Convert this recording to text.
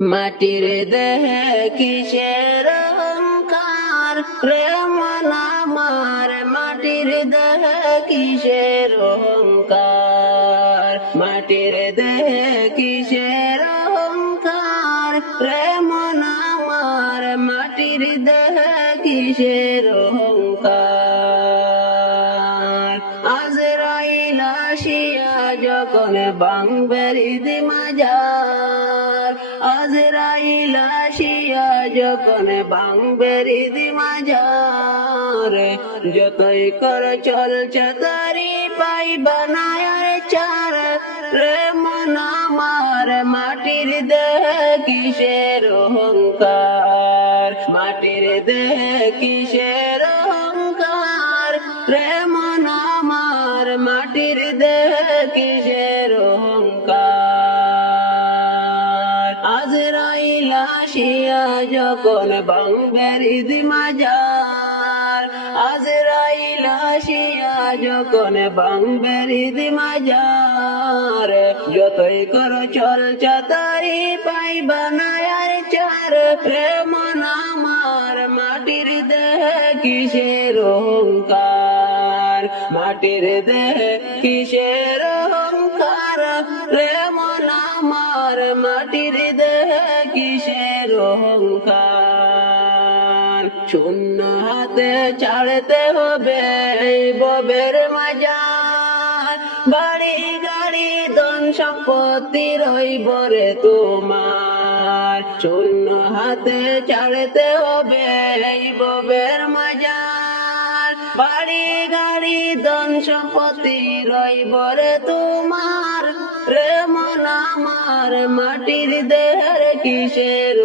মাটির দেহে কিসের অহংকার রে মন আমার, মাটির দেহে কিসের অহংকার, মাটির দেহে কিসের অহংকার রে মন আমার, মাটির দেহে কিসের অহংকার। আজরাইল আসিয়া যখন ভাঙবে হৃদ মাজার, আজরাইল আসিয়া যখন ভাঙবে হৃদ মাজার, যতই কর চলছে তারি পাইবা না আর চার রে মন আমার, মাটির দেহে কিসের অহংকার, মাটির দেহে কিসের অহংকার রে মন আমার, মাটির দেহে কিসের অহংকার। আজরাইল আসিয়া যখন ভাঙবে হৃদ মাজার, আজরাইল আসিয়া যখন ভাঙবে হৃদ মাজার, যতই করো চলছে তারি পাইবা না আর চার রে মন আমার, মাটির দেহে কিসের অহংকার, মাটির দেহে কিসের অহংকার রে মন আমার, মাটির দেহে কিসের অহংকার। শূন্য হাতে ছাড়তে হবে এই ববের মাজার, বাড়ি গাড়ি ধন সম্পত্তি রইব রে তোমার, শূন্য হাতে ছাড়তে হবে এই ববের মাজার, বাড়ি গাড়ি ধন সম্পত্তি রইব রে তোমার রে মন আমার, মাটির দেহের কিসের